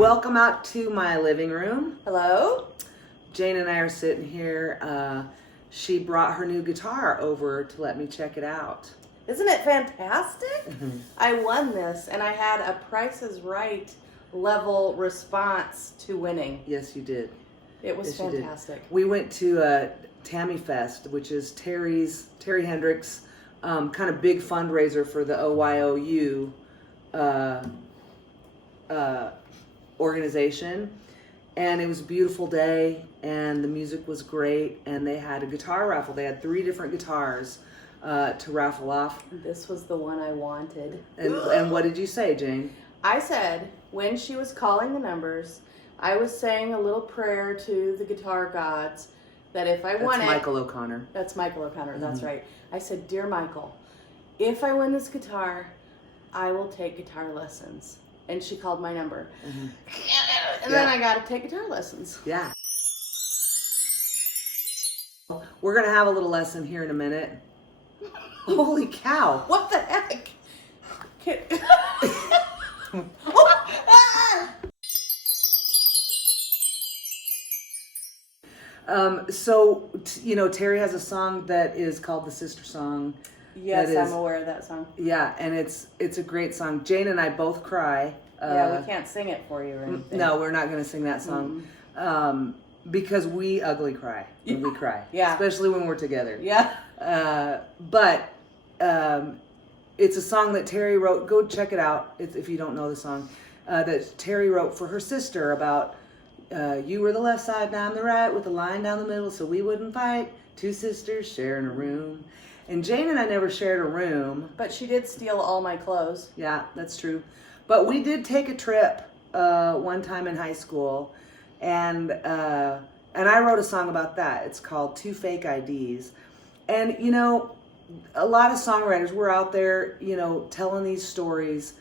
Welcome out to my living room. Hello? Jane and I are sitting here. She brought her new guitar over to let me check it out. Isn't it fantastic? I won this and I had a Price is Right level response to winning. Yes, you did. It was Yes, fantastic. We went to Tammy Fest, which is Terry Hendricks' kind of big fundraiser for the OYOU organization. And it was a beautiful day, and the music was great, and they had a guitar raffle. They had 3 different guitars to raffle off. This was the one I wanted. And what did you say, Jane? I said, when she was calling the numbers, I was saying a little prayer to the guitar gods that if I won it... That's Michael O'Connor. That's Michael O'Connor, that's right. I said, Dear Michael, if I win this guitar, I will take guitar lessons. And she called my number. And then I got to take guitar lessons. Yeah. We're going to have a little lesson here in a minute. Holy cow. What the heck? Terry has a song that is called the Sister Song. Yes, I'm aware of that song. Yeah, and it's a great song. Jane and I both cry. Yeah, we can't sing it for you or anything. No, we're not going to sing that song. Because we ugly cry when we cry. Yeah. Especially when we're together. Yeah. But it's a song that Terry wrote. Go check it out if you don't know the song. That Terry wrote for her sister about you were the left side and I'm the right with a line down the middle so we wouldn't fight. 2 sisters sharing a room. And Jane and I never shared a room. But she did steal all my clothes. Yeah, that's true. But we did take a trip one time in high school, and I wrote a song about that. It's called 2 Fake IDs. And, a lot of songwriters were out there, telling these stories.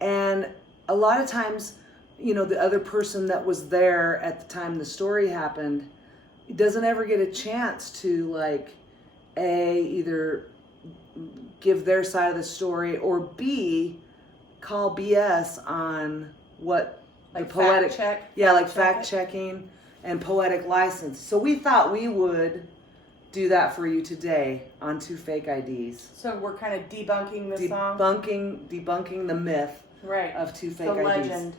And a lot of times, the other person that was there at the time the story happened doesn't ever get a chance to, either give their side of the story or B, call BS on what the poetic fact check, fact checking and poetic license. So we thought we would do that for you today on 2 Fake IDs. So we're kind of debunking the song. Debunking the myth of 2 Fake the IDs. legend.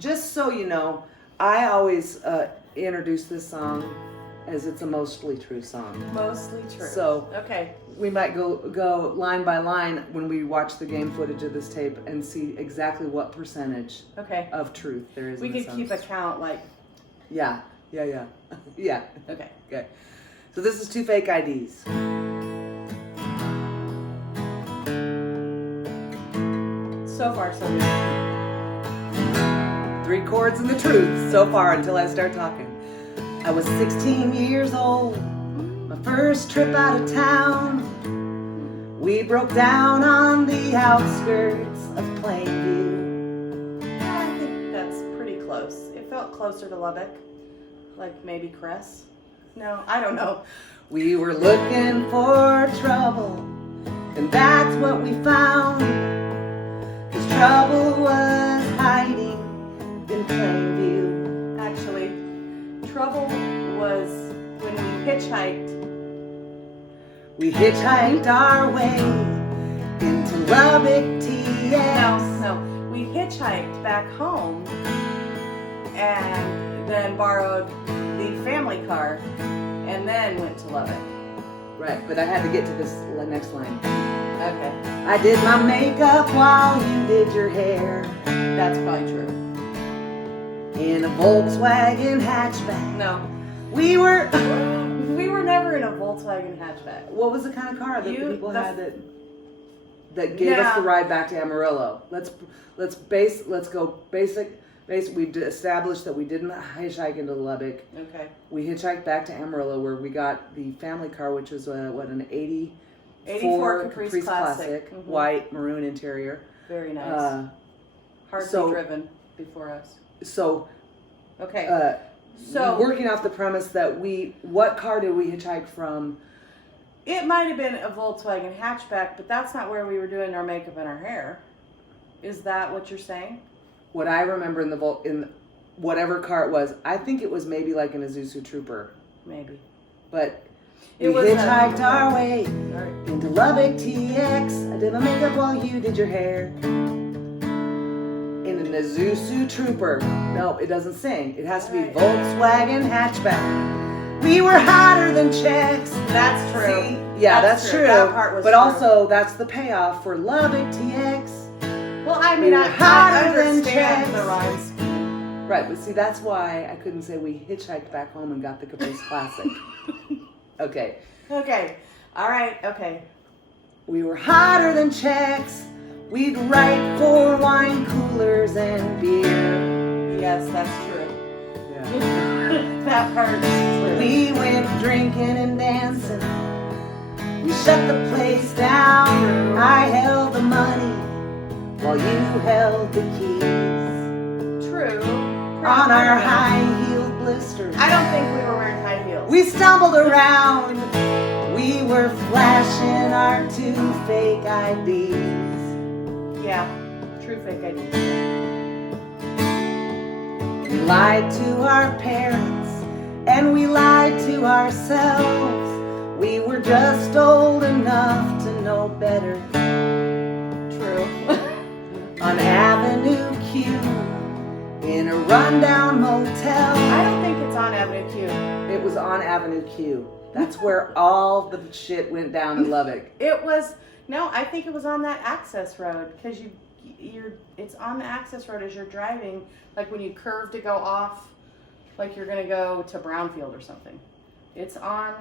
Just so you know, I always introduce this song as it's a mostly true song. Mostly true. So okay. We might go line by line when we watch the game footage of this tape and see exactly what percentage of truth there is. We could keep a count, Yeah. Yeah. Okay. So this is 2 Fake IDs. So far, so good. 3 chords and the truth so far until I start talking. I was 16 years old, my first trip out of town. We broke down on the outskirts of Plainview. I think that's pretty close. It felt closer to Lubbock, like maybe Cress. No, I don't know. We were looking for trouble, and that's what we found. 'Cause trouble was hiding in Plainview. Actually, trouble was when we hitchhiked. We hitchhiked our way into Lubbock, TS. No, we hitchhiked back home and then borrowed the family car and then went to Lubbock. Right, but I had to get to this next line. Okay. I did my makeup while you did your hair. That's probably true. In a Volkswagen hatchback. No. We were never in a Volkswagen hatchback. What was the kind of car that the people had that gave us the ride back to Amarillo? Let's go basic. We established that we didn't hitchhike into Lubbock. Okay. We hitchhiked back to Amarillo where we got the family car, which was an 84 Caprice Classic. Mm-hmm. White maroon interior. Very nice. Hardly driven before us. So. Okay. So working off the premise that what car did we hitchhike from? It might have been a Volkswagen hatchback, but that's not where we were doing our makeup and our hair. Is that what you're saying? what I remember in whatever car it was, I think it was maybe like an Isuzu Trooper. Maybe. But It we was hitchhiked our way into Lubbock TX. I did my makeup while you did your hair. In an Isuzu Trooper. No, it doesn't sing. It has to be Volkswagen hatchback. We were hotter than checks. That's true. See? Yeah, that's true. That part was but true. Also, that's the payoff for Lubbock TX. Well, I mean, We were I hotter than understand checks. the rhyme scheme. Right, but see, that's why I couldn't say we hitchhiked back home and got the Caprice Classic. Okay. Okay. All right. Okay. We were hotter than checks. We'd write for wine coolers and beer. Yes, that's true. Yeah. That part is true. We went drinking and dancing. We shut the place down. I held the money while you held the keys. True. On our high-heeled blisters. I don't think we were wearing high heels. We stumbled around. We were flashing our 2 fake IDs. Yeah. True fake IDs. We lied to our parents and we lied to ourselves. We were just old enough to know better. True. On Avenue Q in a rundown motel. I don't think it's on Avenue Q. It was on Avenue Q. That's where all the shit went down in Lubbock. It was no. I think it was on that access road because it's on the access road as you're driving, like when you curve to go off, like you're gonna go to Brownfield or something. It's on.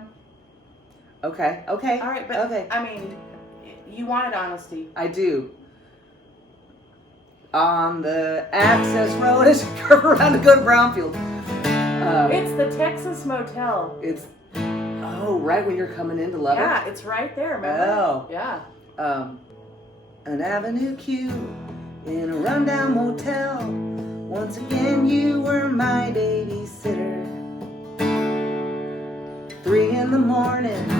Okay. All right, but okay. I mean, you wanted honesty. I do. On the access road as you curve around to go to Brownfield. It's the Texas Motel. It's right when you're coming into Lubbock. Yeah, it's right there. Remember? Oh. Yeah. An Avenue Q in a rundown motel. Once again, you were my babysitter. 3 in the morning,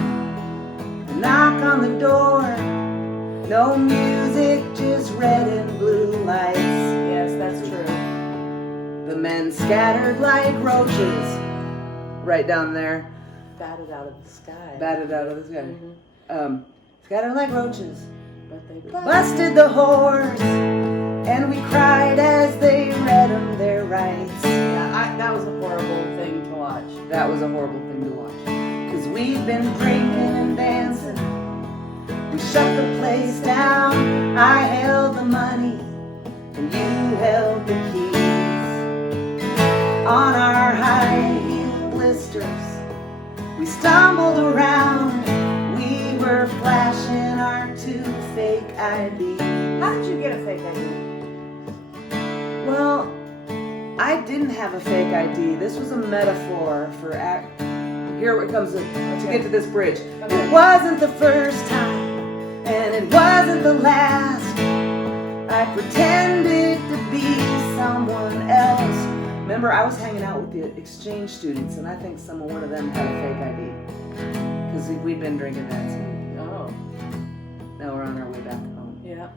a knock on the door. No music, just red and blue lights. Yes, that's true. The men scattered like roaches right down there. Batted out of the sky. Batted out of the sky. Mm-hmm. Scattered like roaches. But they Busted the whores, and we cried as they read them their rights. Yeah, that was a horrible thing to watch. That was a horrible thing to watch. 'Cause we've been drinking and dancing. We shut the place down. I held the money, and you held the keys. On our high-heeled blisters, we stumbled around. We were flashing our 2 fake IDs. How did you get a fake ID? Well, I didn't have a fake ID. This was a metaphor for Here it comes to get to this bridge. Okay. It wasn't the first time, and it wasn't the last. I pretended to be someone else. Remember, I was hanging out with the exchange students, and I think one of them had a fake ID. Because we'd been drinking that, so Oh. now we're on our way back home. Yeah.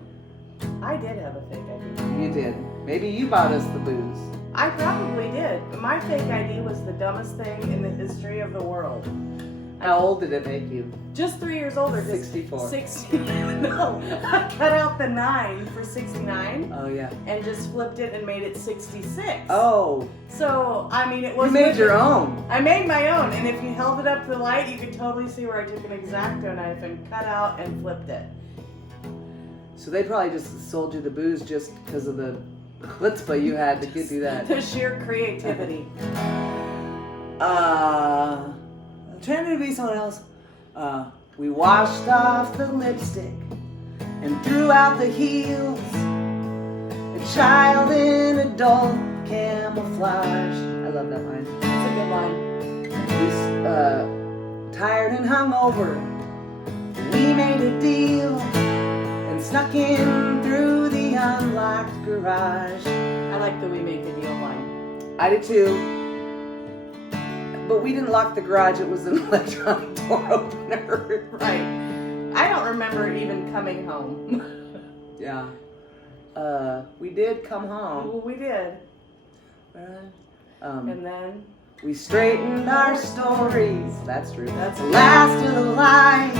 I did have a fake ID. You did. Maybe you bought us the booze. I probably did. But my fake ID was the dumbest thing in the history of the world. How old did it make you? Just 3 years older. 64. 60. No. I cut out the 9 for 69 Oh, yeah. and just flipped it and made it 66. Oh, So, I mean, it was. you made your own. I made my own, and if you held it up to the light, you could totally see where I took an X-Acto knife and cut out and flipped it. So they probably just sold you the booze just because of the chutzpah you had to do that. The sheer creativity. Trying to be someone else. We washed off the lipstick and threw out the heels. A child in adult camouflage. I love that line. That's a good line. Tired and hungover, we made a deal and snuck in through the unlocked garage. I like the "we make a deal" line. I did too. But we didn't lock the garage, it was an electronic door opener. Right. I don't remember even coming home. Yeah. we did come home. Well, we did. And then we straightened our stories. That's true. That's the last of the lies.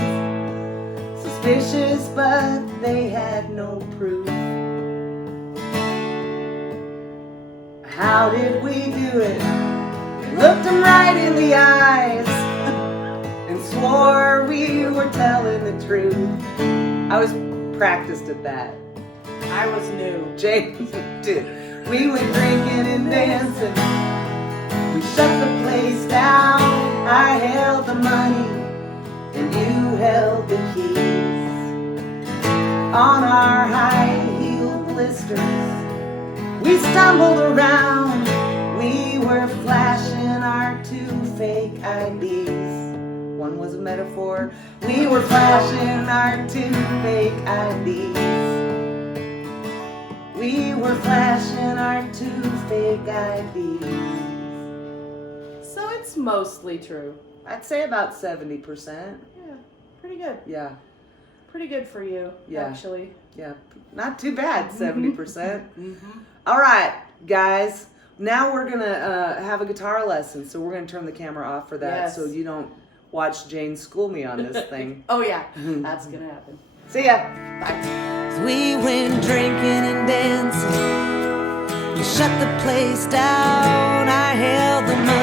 Suspicious, but they had no proof. How did we do it? We looked them right in the eyes and swore we were telling the truth. I was practiced at that. I was new. James did. We went drinking and dancing. We shut the place down. I held the money and you held the keys. On our high-heeled blisters, we stumbled around. We were flashing our 2 fake IDs. One was a metaphor. We were flashing our 2 fake IDs. We were flashing our 2 fake IDs. So it's mostly true. I'd say about 70%. Yeah, pretty good. Yeah, Pretty good for you, Yeah. actually. yeah. Not too bad, 70%. All right, guys. Now we're going to have a guitar lesson. So we're going to turn the camera off for that Yes. so you don't watch Jane school me on this thing. Oh, yeah. That's going to happen. See ya. Bye. We went drinking and dancing. We shut the place down. I held the money.